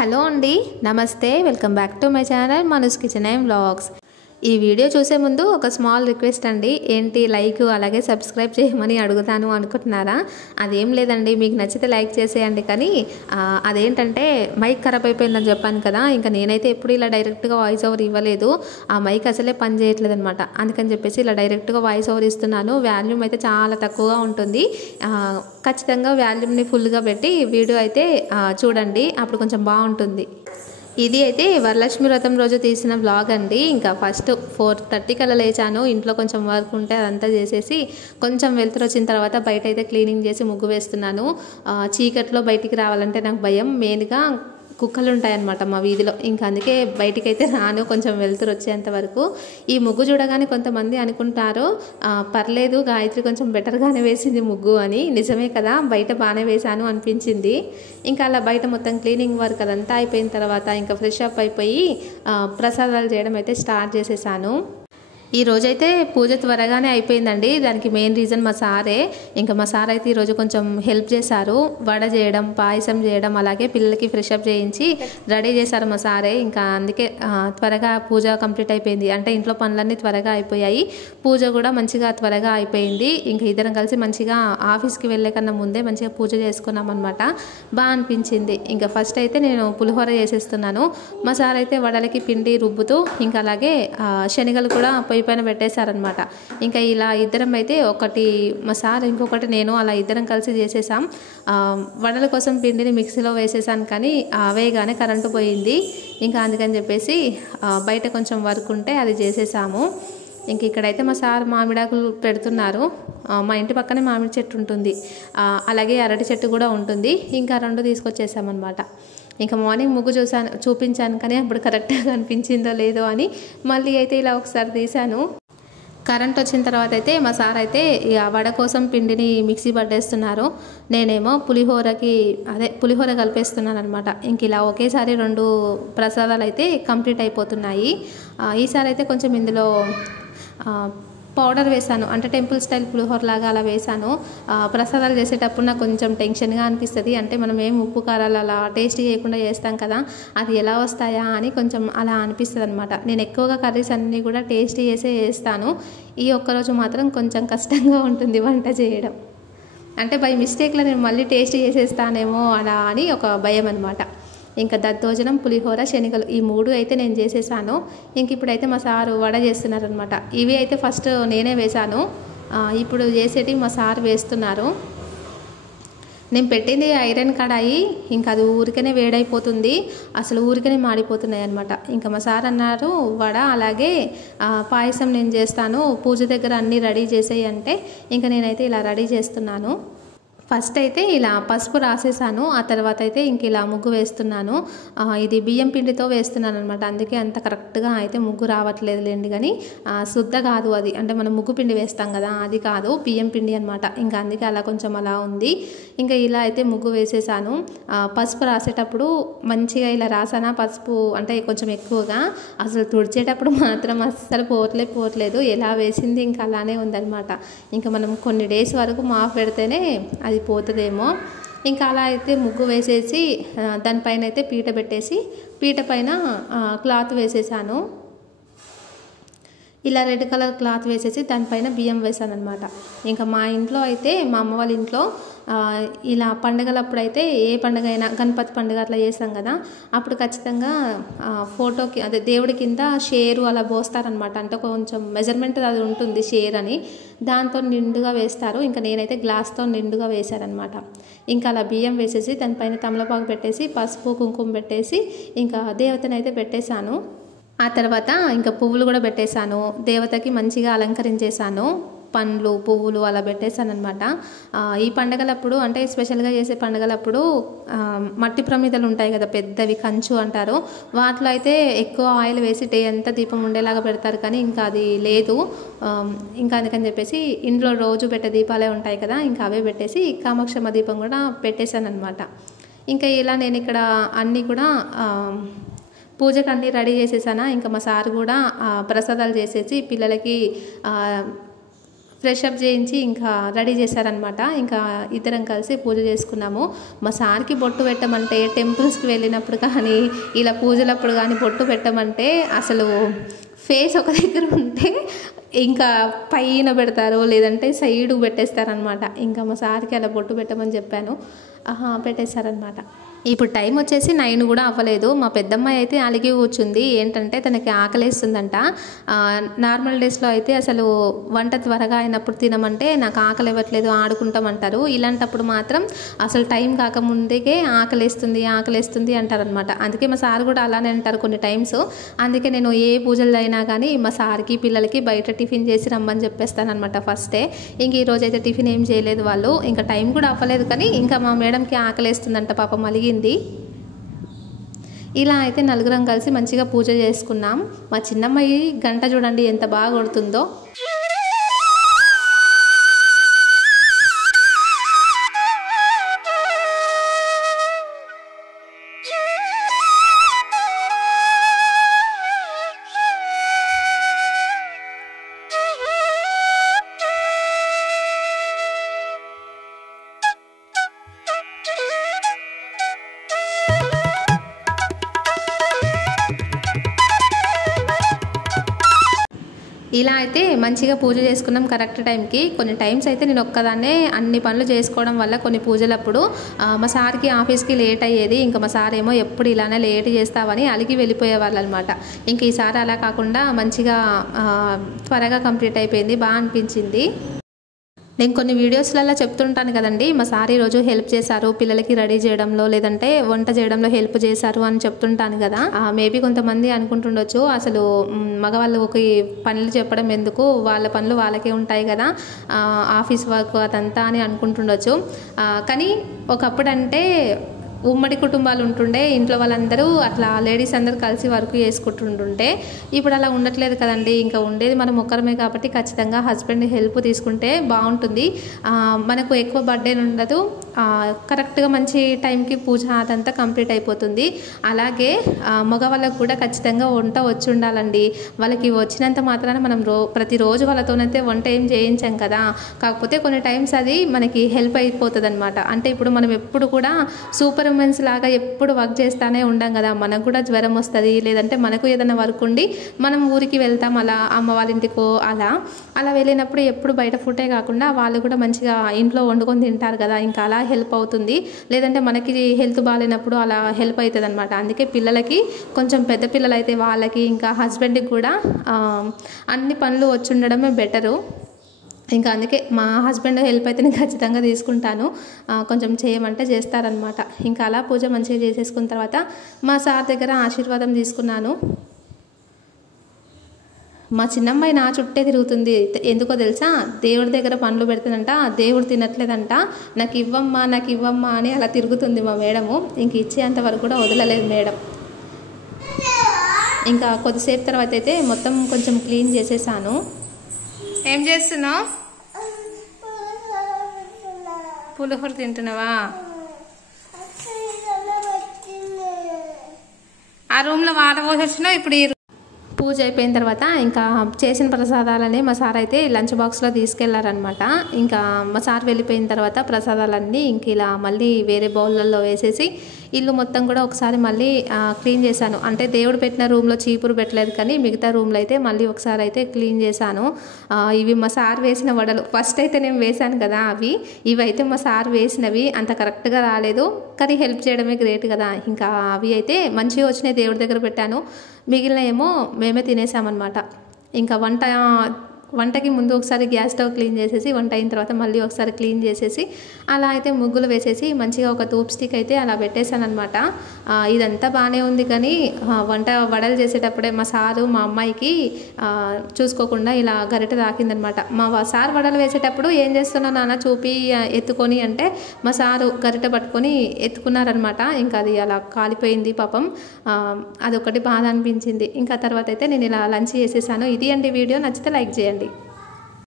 Hello అండి, నమస్తే. Welcome back to my channel మనూస్ kitchen and vlogs. ఈ వీడియో చూసే ముందు ఒక స్మాల్ రిక్వెస్ట్ అండి. ఏంటి లైక్ అలాగే సబ్స్క్రైబ్ చేయమని అడుగుతాను అనుకుంటున్నారా? అదేం లేదండి, మీకు నచ్చితే లైక్ చేసేయండి. కానీ అదేంటంటే మైక్ ఖరాబ్ అయిపోయిందని చెప్పాను కదా, ఇంకా నేనైతే ఎప్పుడు ఇలా డైరెక్ట్గా వాయిస్ ఓవర్ ఇవ్వలేదు. ఆ మైక్ అసలే పని చేయట్లేదు అనమాట. అందుకని చెప్పేసి ఇలా డైరెక్ట్గా వాయిస్ ఓవర్ ఇస్తున్నాను. వాల్యూమ్ అయితే చాలా తక్కువగా ఉంటుంది. ఖచ్చితంగా వాల్యూమ్ని ఫుల్గా పెట్టి వీడియో అయితే చూడండి, అప్పుడు కొంచెం బాగుంటుంది. ఇది అయితే వరలక్ష్మి వ్రతం రోజు తీసిన వ్లాగ్ అండి. ఇంకా ఫస్ట్ 4:30 కల్లా లేచాను. ఇంట్లో కొంచెం వర్క్ ఉంటే అదంతా చేసేసి కొంచెం వెళ్తురు వచ్చిన తర్వాత బయట అయితే క్లీనింగ్ చేసి ముగ్గు వేస్తున్నాను. చీకట్లో బయటికి రావాలంటే నాకు భయం. మెయిన్గా కుక్కలు ఉంటాయన్నమాట మా వీధిలో. ఇంకా అందుకే బయటికైతే రాను, కొంచెం వెళ్తురు వచ్చేంత వరకు. ఈ ముగ్గు చూడగానే కొంతమంది అనుకుంటారు పర్లేదు గాయత్రి కొంచెం బెటర్గానే వేసింది ముగ్గు అని. నిజమే కదా, బయట బాగానే వేశాను అనిపించింది. ఇంకా అలా బయట మొత్తం క్లీనింగ్ వర్క్ అదంతా అయిపోయిన తర్వాత ఇంకా ఫ్రెష్ అప్ అయిపోయి ప్రసాదాలు చేయడం అయితే స్టార్ట్ చేసేసాను. ఈ రోజైతే పూజ త్వరగానే అయిపోయిందండి. దానికి మెయిన్ రీజన్ మా సారే. ఇంకా మా సార్ అయితే ఈరోజు కొంచెం హెల్ప్ చేశారు. వడ చేయడం, పాయసం చేయడం, అలాగే పిల్లలకి ఫ్రెష్ అప్ చేయించి రెడీ చేశారు మా సారే. ఇంకా అందుకే త్వరగా పూజ కంప్లీట్ అయిపోయింది. అంటే ఇంట్లో పనులన్నీ త్వరగా అయిపోయాయి, పూజ కూడా మంచిగా త్వరగా అయిపోయింది. ఇంకా ఇద్దరం కలిసి మంచిగా ఆఫీస్కి వెళ్ళే కన్నా ముందే మంచిగా పూజ చేసుకున్నాం అనమాట. బాగా అనిపించింది. ఇంకా ఫస్ట్ అయితే నేను పులిహోర చేసేస్తున్నాను. మా సార్ అయితే వడలకి పిండి రుబ్బుతూ ఇంకా అలాగే శనగలు కూడా పైన పెట్టేశారనమాట. ఇంకా ఇలా ఇద్దరం అయితే, ఒకటి మా సార్ ఇంకొకటి నేను, అలా ఇద్దరం కలిసి చేసేసాం. వడల కోసం పిండిని మిక్సీలో వేసేసాను, కానీ వేయగానే కరెంటు పోయింది. ఇంకా అందుకని చెప్పేసి బయట కొంచెం వర్క్ ఉంటే అది చేసేసాము. ఇంక ఇక్కడైతే మా సార్ మామిడాకులు పెడుతున్నారు. మా ఇంటి పక్కనే మామిడి చెట్టు ఉంటుంది, అలాగే అరటి చెట్టు కూడా ఉంటుంది. ఇంకా రెండు తీసుకొచ్చేసామన్నమాట. ఇంకా మార్నింగ్ ముగ్గు చూపించాను, కానీ అప్పుడు కరెక్ట్గా అనిపించిందో లేదో అని మళ్ళీ అయితే ఇలా ఒకసారి తీశాను. కరెంట్ వచ్చిన తర్వాత అయితే మా సార్ అయితే వడ కోసం పిండిని మిక్సీ పట్టేస్తున్నారు. నేనేమో పులిహోర కలిపేస్తున్నాను అనమాట. ఇంక ఇలా ఒకేసారి రెండు ప్రసాదాలు అయితే కంప్లీట్ అయిపోతున్నాయి. ఈసారి అయితే కొంచెం ఇందులో పౌడర్ వేసాను, అంటే టెంపుల్ స్టైల్ పులిహోర లాగా అలా వేసాను. ప్రసాదాలు చేసేటప్పుడు నాకు కొంచెం టెన్షన్గా అనిపిస్తుంది. అంటే మనం ఏం ఉప్పు కారాలు అలా టేస్ట్ చేయకుండా చేస్తాం కదా, అది ఎలా వస్తాయా అని కొంచెం అలా అనిపిస్తుంది అనమాట. నేను ఎక్కువగా కర్రీస్ అన్నీ కూడా టేస్ట్ చేసే చేస్తాను. ఈ ఒక్కరోజు మాత్రం కొంచెం కష్టంగా ఉంటుంది వంట చేయడం. అంటే బై మిస్టేక్లో నేను మళ్ళీ టేస్ట్ చేసేస్తానేమో అలా అని ఒక భయం అనమాట. ఇంకా దద్దోజనం, పులిహోర, శనగలు ఈ మూడు అయితే నేను చేసేసాను. ఇంక ఇప్పుడైతే మా సారు వడ చేస్తున్నారనమాట. ఇవి అయితే ఫస్ట్ నేనే వేశాను, ఇప్పుడు చేసేటి మా సారు వేస్తున్నారు. నేను పెట్టింది ఐరన్ కడాయి, ఇంకా అది ఊరికనే వేడైపోతుంది, అసలు ఊరికనే మాడిపోతున్నాయి అనమాట. ఇంకా మా సార్ అన్నారు వడ అలాగే పాయసం నేను చేస్తాను, పూజ దగ్గర అన్నీ రెడీ చేసేయి అంటే ఇంకా నేనైతే ఇలా రెడీ చేస్తున్నాను. ఫస్ట్ అయితే ఇలా పసుపు రాసేసాను, ఆ తర్వాత అయితే ఇంక ఇలా ముగ్గు వేస్తున్నాను. ఇది బియ్యం పిండితో వేస్తున్నాను అనమాట. అందుకే అంత కరెక్ట్గా అయితే ముగ్గు రావట్లేదు లేండి. కానీ శుద్ధ కాదు అది, అంటే మనం ముగ్గు పిండి వేస్తాం కదా అది కాదు, బియ్యం పిండి అనమాట. ఇంకా అందుకే అలా కొంచెం అలా ఉంది. ఇంకా ఇలా అయితే ముగ్గు వేసేసాను. పసుపు రాసేటప్పుడు మంచిగా ఇలా రాసానా పసుపు, అంటే కొంచెం ఎక్కువగా, అసలు తుడిచేటప్పుడు మాత్రం అస్సలు పోవట్లేదు. ఎలా వేసింది ఇంకా అలానే ఉందన్నమాట. ఇంకా మనం కొన్ని డేస్ వరకు మాఫ్ పెడితేనే అది పోతుందేమో. ఇంకా అలా అయితే ముగ్గు వేసేసి దానిపైన అయితే పీట పెట్టేసి పీట పైన క్లాత్ వేసేసాను. ఇలా రెడ్ కలర్ క్లాత్ వేసేసి దానిపైన బియ్యం వేసాను అనమాట. ఇంకా మా ఇంట్లో అయితే, మా అమ్మ వాళ్ళ ఇంట్లో ఇలా పండుగలప్పుడు అయితే, ఏ పండుగ అయినా గణపతి పండుగ అట్లా చేస్తాం కదా, అప్పుడు ఖచ్చితంగా ఫోటోకి అదే దేవుడి కింద షేరు అలా పోస్తారనమాట. అంటే కొంచెం మెజర్మెంట్ అది ఉంటుంది షేర్ అని, దాంతో నిండుగా వేస్తారు. ఇంకా నేనైతే గ్లాస్తో నిండుగా వేశారనమాట. ఇంకా అలా బియ్యం వేసేసి దానిపైన తమలపాకు పెట్టేసి పసుపు కుంకుమ పెట్టేసి ఇంకా దేవతనైతే పెట్టేశాను. ఆ తర్వాత ఇంకా పువ్వులు కూడా పెట్టేశాను. దేవతకి మంచిగా అలంకరించేశాను, పండ్లు పువ్వులు అలా పెట్టేశాను అనమాట. ఈ పండుగలప్పుడు, అంటే స్పెషల్గా చేసే పండుగలప్పుడు మట్టి ప్రమిదలు ఉంటాయి కదా, పెద్దవి కంచు అంటారు, వాటిలో అయితే ఎక్కువ ఆయిల్ వేసి డే అంతా దీపం ఉండేలాగా పెడతారు. కానీ ఇంకా అది లేదు. ఇంకా అందుకని చెప్పేసి ఇంట్లో రోజు పెట్టే దీపాలే ఉంటాయి కదా, ఇంకా అవే పెట్టేసి కామాక్షమ్మ దీపం కూడా పెట్టేశాను అనమాట. ఇంకా ఇలా నేను ఇక్కడ అన్నీ కూడా పూజకు అన్నీ రెడీ చేసేసానా. ఇంకా మా సార్ కూడా ప్రసాదాలు చేసేసి పిల్లలకి ఫ్రెష్ అప్ చేయించి ఇంకా రెడీ చేశారనమాట. ఇంకా ఇద్దరం కలిసి పూజ చేసుకున్నాము. మా సార్కి బొట్టు పెట్టమంటే టెంపుల్స్కి వెళ్ళినప్పుడు కానీ ఇలా పూజలప్పుడు కానీ బొట్టు పెట్టమంటే అసలు ఫేస్ ఒక దగ్గర ఉంటే ఇంకా పైన పెడతారు, లేదంటే సైడు పెట్టేస్తారనమాట. ఇంకా మా సార్కి అలా బొట్టు పెట్టమని చెప్పాను, పెట్టేశారనమాట. ఇప్పుడు టైం వచ్చేసి 9 కూడా అవ్వలేదు. మా పెద్దమ్మాయి అయితే అలిగి కూర్చుంది. ఏంటంటే తనకి ఆకలేస్తుందంట. నార్మల్ డేస్లో అయితే అసలు వంట త్వరగా అయినప్పుడు తినమంటే నాకు ఆకలి ఇవ్వట్లేదు ఆడుకుంటామంటారు. ఇలాంటప్పుడు మాత్రం అసలు టైం కాకముందుకే ఆకలేస్తుంది అంటారనమాట. అందుకే మా సార్ కూడా అలానే అంటారు కొన్ని టైమ్స్. అందుకే నేను ఏ పూజలు అయినా కానీ మా సార్కి పిల్లలకి బయట టిఫిన్ చేసి రమ్మని చెప్పేస్తానమాట ఫస్టే. ఇంక ఈరోజు అయితే టిఫిన్ ఏం చేయలేదు వాళ్ళు. ఇంకా టైం కూడా అవ్వలేదు కానీ ఇంకా మా మేడంకి ఆకలేస్తుందంట, పాపం అలిగింది. ఇలా అయితే నలుగురం కలిసి మంచిగా పూజ చేసుకున్నాం. మా చిన్నమ్మాయి గంట చూడండి ఎంత బాగా కొడుతుందో. ఇలా అయితే మంచిగా పూజ చేసుకున్నాం కరెక్ట్ టైంకి. కొన్ని టైమ్స్ అయితే నేను ఒక్కదాన్నే అన్ని పనులు చేసుకోవడం వల్ల కొన్ని పూజలప్పుడు మా సార్కి ఆఫీస్కి లేట్ అయ్యేది. ఇంకా మా సార్ ఏమో ఎప్పుడు ఇలానే లేట్ చేస్తావని అలిగి వెళ్ళిపోయేవాళ్ళు అనమాట. ఇంక ఈసారి అలా కాకుండా మంచిగా త్వరగా కంప్లీట్ అయిపోయింది, బాగా అనిపించింది. నేను కొన్ని వీడియోస్లలో చెప్తుంటాను కదండి, మా సార్ ఈరోజు హెల్ప్ చేశారు పిల్లలకి రెడీ చేయడంలో, లేదంటే వంట చేయడంలో హెల్ప్ చేశారు అని చెప్తుంటాను కదా. మేబీ కొంతమంది అనుకుంటుండొచ్చు అసలు మగవాళ్ళకి పనులు చెప్పడం ఎందుకు, వాళ్ళ పనులు వాళ్ళకే ఉంటాయి కదా, ఆఫీస్ వర్క్ అదంతా అని అనుకుంటుండొచ్చు. కానీ ఒకప్పుడు అంటే ఉమ్మడి కుటుంబాలు ఉంటుండే, ఇంట్లో వాళ్ళందరూ అట్లా లేడీస్ అందరూ కలిసి వర్క్ చేసుకుంటుంటుంటే ఇప్పుడు అలా ఉండట్లేదు కదండి. ఇంకా ఉండేది మనం ఒక్కరమే కాబట్టి ఖచ్చితంగా హస్బెండ్ హెల్ప్ తీసుకుంటే బాగుంటుంది. మనకు ఎక్కువ బర్డెన్ ఉండదు, కరెక్ట్గా మంచి టైంకి పూజ అదంతా కంప్లీట్ అయిపోతుంది. అలాగే మగవాళ్ళకు కూడా ఖచ్చితంగా వంట వచ్చి ఉండాలండి. వాళ్ళకి వచ్చినంత మాత్రాన మనం ప్రతిరోజు వాళ్ళతోనైతే వంట ఏం చేయించాం కదా, కాకపోతే కొన్ని టైమ్స్ అది మనకి హెల్ప్ అయిపోతుంది అనమాట. అంటే ఇప్పుడు మనం ఎప్పుడు కూడా సూపర్ ఉమెన్స్ లాగా ఎప్పుడు వర్క్ చేస్తానే ఉండం కదా, మనకు కూడా జ్వరం వస్తుంది, లేదంటే మనకు ఏదైనా వర్క్ ఉండి మనం ఊరికి వెళ్తాం అలా అమ్మ వాళ్ళ ఇంటికో అలా వెళ్ళినప్పుడు ఎప్పుడు బయట ఫుడ్డే కాకుండా వాళ్ళు కూడా మంచిగా ఇంట్లో వండుకొని తింటారు కదా, ఇంకా అలా హెల్ప్ అవుతుంది. లేదంటే మనకి హెల్త్ బాగాలేనప్పుడు అలా హెల్ప్ అవుతుంది అనమాట. అందుకే పిల్లలకి కొంచెం పెద్ద పిల్లలు అయితే వాళ్ళకి ఇంకా హస్బెండ్కి కూడా అన్ని పనులు వచ్చి ఉండడమే బెటరు. ఇంకా అందుకే మా హస్బెండ్ హెల్ప్ అయితే నేను ఖచ్చితంగా తీసుకుంటాను, కొంచెం చేయమంటే చేస్తారనమాట. ఇంకా అలా పూజ మంచిగా చేసేసుకున్న తర్వాత మా సార్ దగ్గర ఆశీర్వాదం తీసుకున్నాను. మా చిన్నమ్మాయి నా చుట్టే తిరుగుతుంది, ఎందుకో తెలుసా, దేవుడి దగ్గర పండ్లు పెడుతుందంట, దేవుడు తినట్లేదంట, నాకు ఇవ్వమ్మా అని అలా తిరుగుతుంది మా మేడము. ఇంక ఇచ్చేంత వరకు కూడా వదలలేదు మేడం. ఇంకా కొద్దిసేపు తర్వాత అయితే మొత్తం కొంచెం క్లీన్ చేసేసాను. ఏం చేస్తున్నావు? పులిహోర తింటున్నావా? ఆ రూమ్లో వాటర్ పోసి వచ్చినావు. ఇప్పుడు ఈ పూజ అయిపోయిన తర్వాత ఇంకా చేసిన ప్రసాదాలని మా సార్ అయితే లంచ్ బాక్స్లో తీసుకెళ్లారనమాట. ఇంకా మా సార్ వెళ్ళిపోయిన తర్వాత ప్రసాదాలన్నీ ఇంక ఇలా మళ్ళీ వేరే బౌళ్ళల్లో వేసేసి ఇల్లు మొత్తం కూడా ఒకసారి మళ్ళీ క్లీన్ చేశాను. అంటే దేవుడు పెట్టిన రూమ్లో చీపురు పెట్టలేదు, కానీ మిగతా రూమ్లో అయితే మళ్ళీ ఒకసారి అయితే క్లీన్ చేశాను. ఇవి మా సార్ వేసిన వడలు, ఫస్ట్ అయితే నేను వేశాను కదా ఇవి అయితే మా సార్ వేసినవి, అంత కరెక్ట్గా రాలేదు, కానీ హెల్ప్ చేయడమే గ్రేట్ కదా. ఇంకా అవి అయితే మంచిగా వచ్చినాయి, దేవుడి దగ్గర పెట్టాను. మిగిలిన ఏమో మేమే తినేసామన్నమాట. ఇంకా వంటకి ముందు ఒకసారి గ్యాస్ స్టవ్ క్లీన్ చేసేసి వంట అయిన తర్వాత మళ్ళీ ఒకసారి క్లీన్ చేసేసి అలా అయితే ముగ్గులు వేసేసి మంచిగా ఒక ధూప్ స్టిక్ అయితే అలా పెట్టేశాను అనమాట. ఇదంతా బాగానే ఉంది, కానీ వడలు చేసేటప్పుడే మా సారు మా అమ్మాయికి చూసుకోకుండా ఇలా గరిట తాకిందనమాట. మా సార్ వడలు వేసేటప్పుడు ఏం చేస్తున్నా నాన్న చూపి ఎత్తుకొని అంటే మా సారు గరిట పట్టుకొని ఎత్తుకున్నారనమాట. ఇంకా అది అలా కాలిపోయింది పాపం, అదొకటి బాధ అనిపించింది. ఇంకా తర్వాత అయితే నేను ఇలా లంచ్ చేసేసాను. ఇది అండి వీడియో, నచ్చితే లైక్ చేయండి.